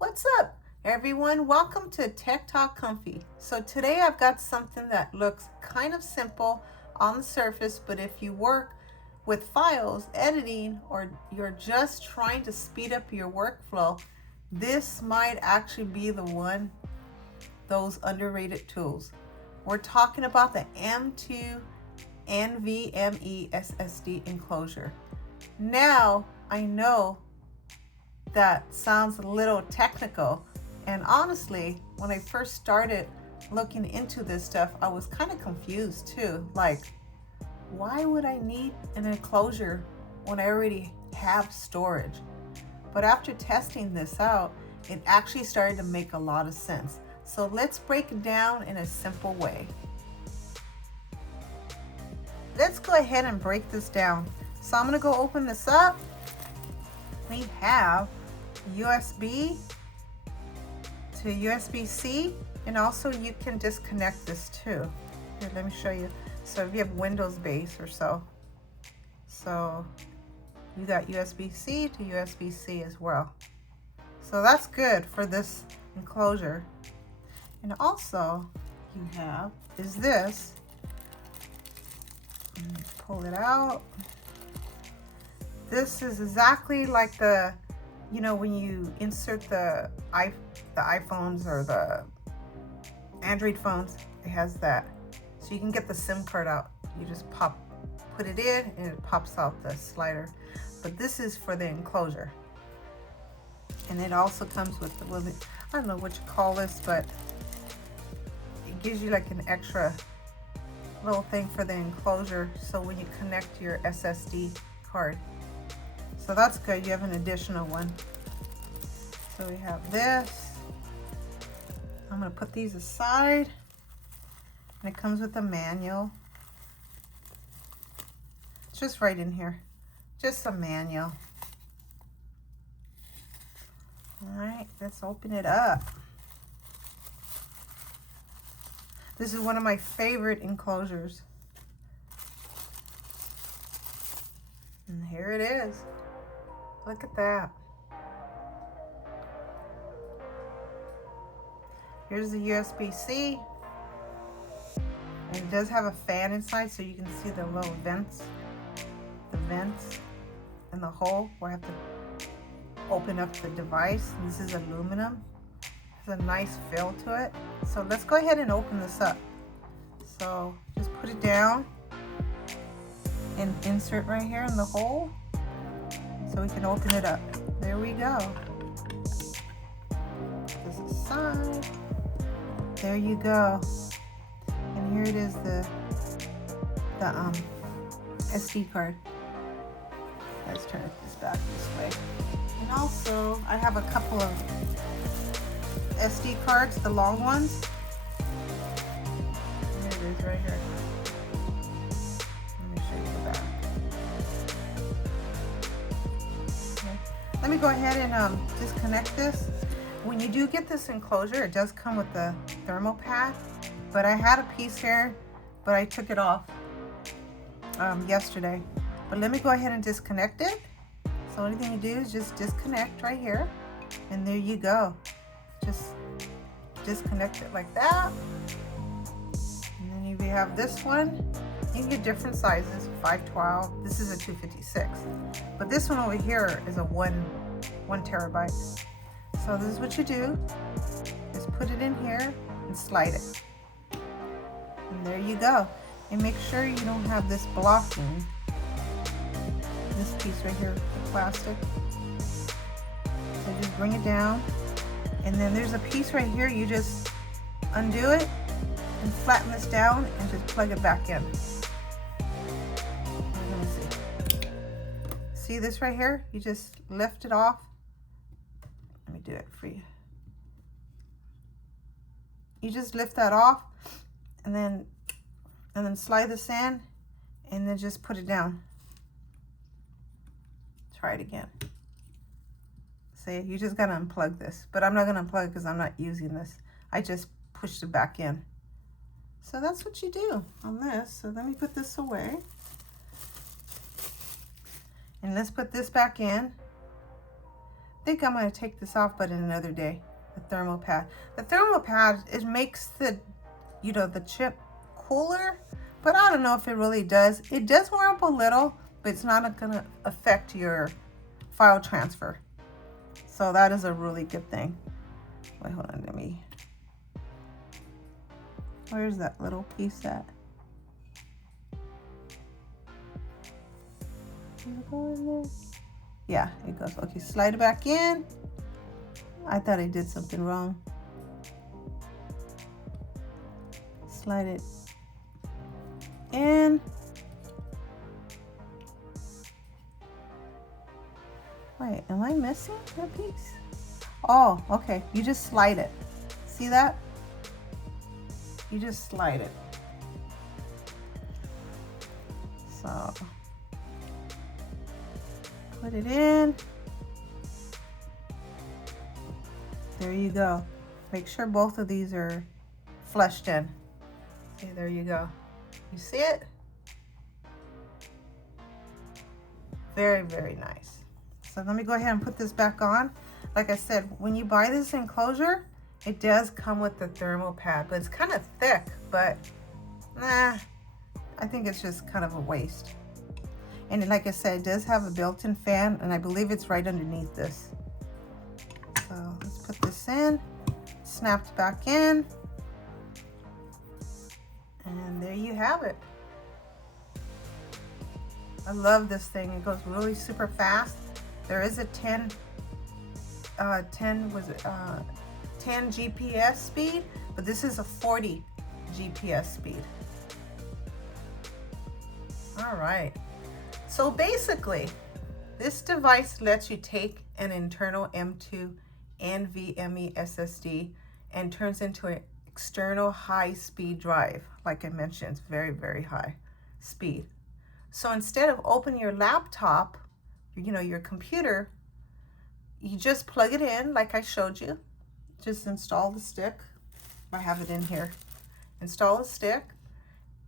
What's up, everyone? Welcome to Tech Talk Comfy. So today I've got something that looks kind of simple on the surface, but if you work with files, editing, or you're just trying to speed up your workflow, this might actually be those underrated tools. We're talking about the M2 NVMe SSD enclosure. Now, I know that sounds a little technical, and honestly, when I first started looking into this stuff, I was kind of confused too. Like, why would I need an enclosure when I already have storage? But after testing this out, it actually started to make a lot of sense. So let's break it down in a simple way. Let's go ahead and break this down. So I'm going to go open this up. We have USB to USB-C, and also you can disconnect this too. Here, let me show you. So if you have Windows base or so you got USB-C to USB-C as well. So that's good for this enclosure. And also you have is this. Pull it out. This is exactly like the, when you insert the iPhones or the Android phones, it has that. So you can get the SIM card out. You just put it in, and it pops out the slider. But this is for the enclosure. And it also comes with, I don't know what you call this, but it gives you like an extra little thing for the enclosure. So when you connect your SSD card. So that's good, you have an additional one. So we have this. I'm gonna put these aside. And it comes with a manual. It's just right in here. Just a manual. All right, let's open it up. This is one of my favorite enclosures. And here it is. Look at that. Here's the USB-C. And it does have a fan inside, so you can see the little vents. The vents and the hole where I have to open up the device. This is aluminum. There's a nice feel to it. So let's go ahead and open this up. So just put it down and insert right here in the hole so we can open it up. There we go. This aside. There you go. And here it is, the SD card. Let's turn this back this way. And also, I have a couple of SD cards, the long ones. Here it is, right here. Let me show you the back. Okay. Let me go ahead and disconnect this. When you do get this enclosure, it does come with the thermal pad. But I had a piece here, but I took it off yesterday. But let me go ahead and disconnect it. So anything you do is just disconnect right here. And there you go. Just disconnect it like that. And then you have this one. You can get different sizes, 512. This is a 256. But this one over here is a one terabyte. So this is what you do. Just put it in here and slide it. And there you go. And make sure you don't have this blocking. This piece right here, the plastic. So just bring it down. And then there's a piece right here. You just undo it and flatten this down and just plug it back in. Let me see. See this right here? You just lift it off. Let me do it for you. You just lift that off and then slide this in and then just put it down. Try it again. See, you just gotta unplug this, but I'm not gonna unplug it because I'm not using this. I just pushed it back in. So that's what you do on this. So let me put this away. And let's put this back in. think I'm going to take this off, but in another day. The thermal pad. The thermal pad, it makes the, you know, the chip cooler, but I don't know if it really does. It does warm up a little, but it's not going to affect your file transfer. So that is a really good thing. Wait, hold on, let me. Where's that little piece at? Does it go in there? Yeah, it goes. Okay, slide it back in. I thought I did something wrong. Slide it in. Wait, am I missing that piece? Oh, okay. You just slide it. See that? You just slide it. So, put it in. There you go. Make sure both of these are flushed in. Okay, there you go. You see it? Very, very nice. So let me go ahead and put this back on. Like I said, when you buy this enclosure, it does come with the thermal pad, but it's kind of thick, but nah, I think it's just kind of a waste. And like I said, it does have a built-in fan, and I believe it's right underneath this. So let's put this in, snapped back in, and there you have it. I love this thing. It goes really super fast. There is a 10 GPS speed, but this is a 40 GPS speed. All right. So basically, this device lets you take an internal M2 NVMe SSD and turns into an external high-speed drive. Like I mentioned, it's very, very high speed. So instead of opening your laptop, you know, your computer, you just plug it in like I showed you. Just install the stick. I have it in here. Install the stick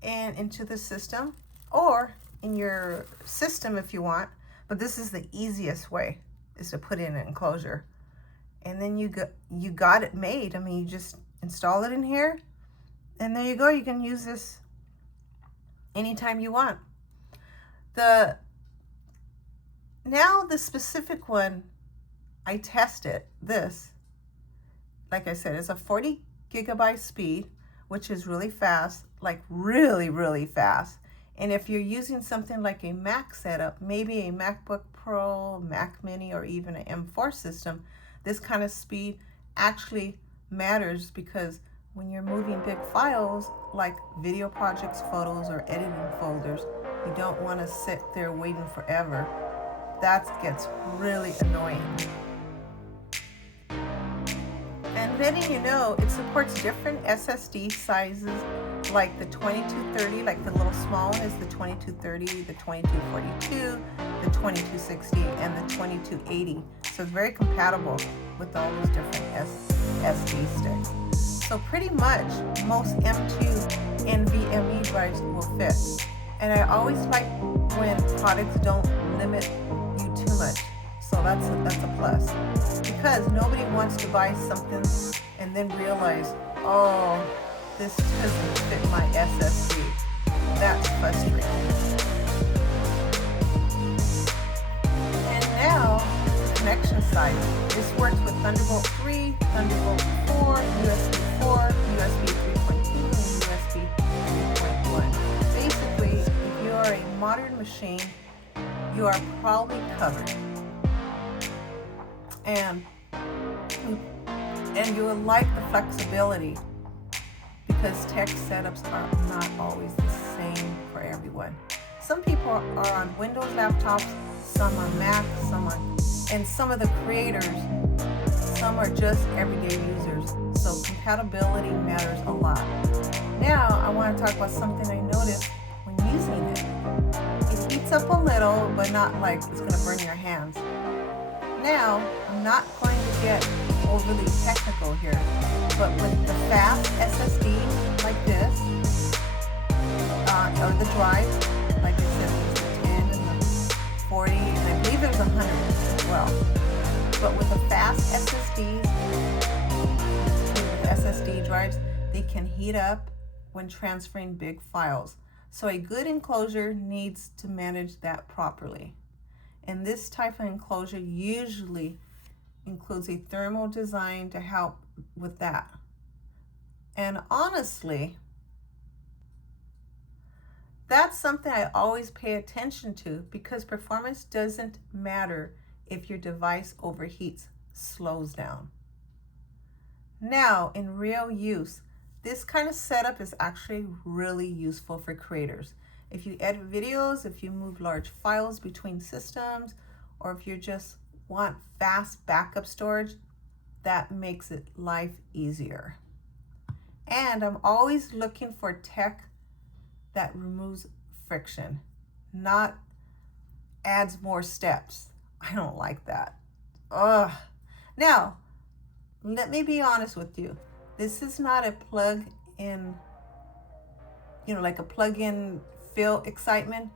and into the system, or in your system if you want, but this is the easiest way, is to put in an enclosure. And then you got it made. I mean, you just install it in here, and there you go. You can use this anytime you want. Now the specific one, I tested this. Like I said, it's a 40 gigabyte speed, which is really fast, like really, really fast. And if you're using something like a Mac setup, maybe a MacBook Pro, Mac Mini, or even an M4 system, this kind of speed actually matters, because when you're moving big files like video projects, photos, or editing folders, you don't want to sit there waiting forever. That gets really annoying. And letting you know, it supports different SSD sizes, like the 2230, like the little small one is the 2230, the 2242, the 2260, and the 2280. So it's very compatible with all those different SD sticks. So pretty much most M2 NVMe drives will fit. And I always like when products don't limit you too much. So that's a plus, because nobody wants to buy something and then realize, oh, this doesn't fit my SSD. That's frustrating. And now, the connection side. This works with Thunderbolt 3, Thunderbolt 4, USB 4, USB 3.2, and USB 3.1. Basically, if you are a modern machine, you are probably covered. And you will like the flexibility, because tech setups are not always the same for everyone. Some people are on Windows laptops, some on Mac, and some of the creators, some are just everyday users. So compatibility matters a lot. Now I want to talk about something I noticed when using it. It heats up a little, but not like it's going to burn your hands. Now, I'm not going to get overly technical here, but with the fast SSD like this, or the drive, like I said, there's the 10 and the 40, and I believe there's 100 as well. But with the fast SSDs, SSD drives, they can heat up when transferring big files. So a good enclosure needs to manage that properly. And this type of enclosure usually includes a thermal design to help with that. And honestly, that's something I always pay attention to, because performance doesn't matter if your device overheats, slows down. Now, in real use, this kind of setup is actually really useful for creators. If you edit videos, if you move large files between systems, or if you just want fast backup storage, that makes it life easier. And I'm always looking for tech that removes friction, not adds more steps. I don't like that. Ugh. Now, let me be honest with you. This is not a plug-in, like a plug-in feel excitement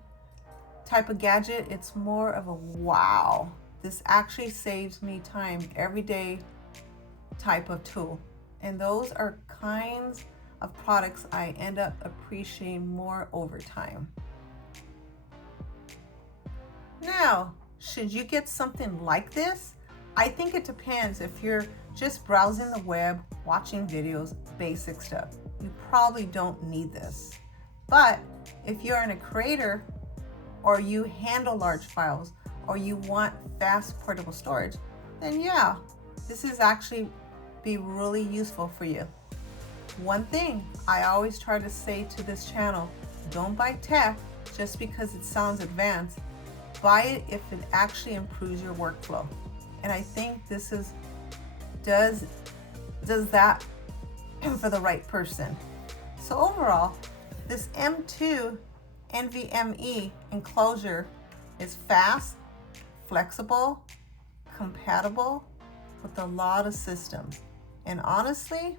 type of gadget. It's more of a wow. This actually saves me time every day type of tool. And those are kinds of products I end up appreciating more over time. Now, should you get something like this? I think it depends. If you're just browsing the web, watching videos, basic stuff, you probably don't need this. But if you're a creator, or you handle large files, or you want fast portable storage, then yeah, this is actually be really useful for you. One thing I always try to say to this channel, don't buy tech just because it sounds advanced. Buy it if it actually improves your workflow. And I think this does that for the right person. So overall, this M2 NVMe enclosure is fast, flexible, compatible with a lot of systems, and honestly,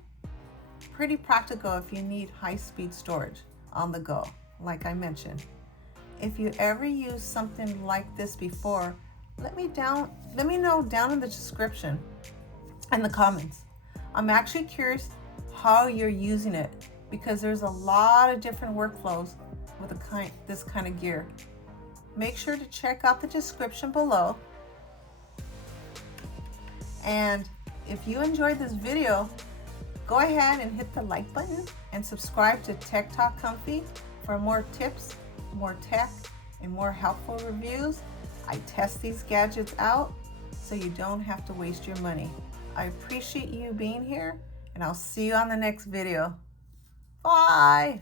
pretty practical if you need high-speed storage on the go, like I mentioned. If you ever used something like this before, let me know down in the description and the comments. I'm actually curious how you're using it, because there's a lot of different workflows with this kind of gear. Make sure to check out the description below. And if you enjoyed this video, go ahead and hit the like button and subscribe to Tech Talk Comfy for more tips, more tech, and more helpful reviews. I test these gadgets out so you don't have to waste your money. I appreciate you being here, and I'll see you on the next video. Bye.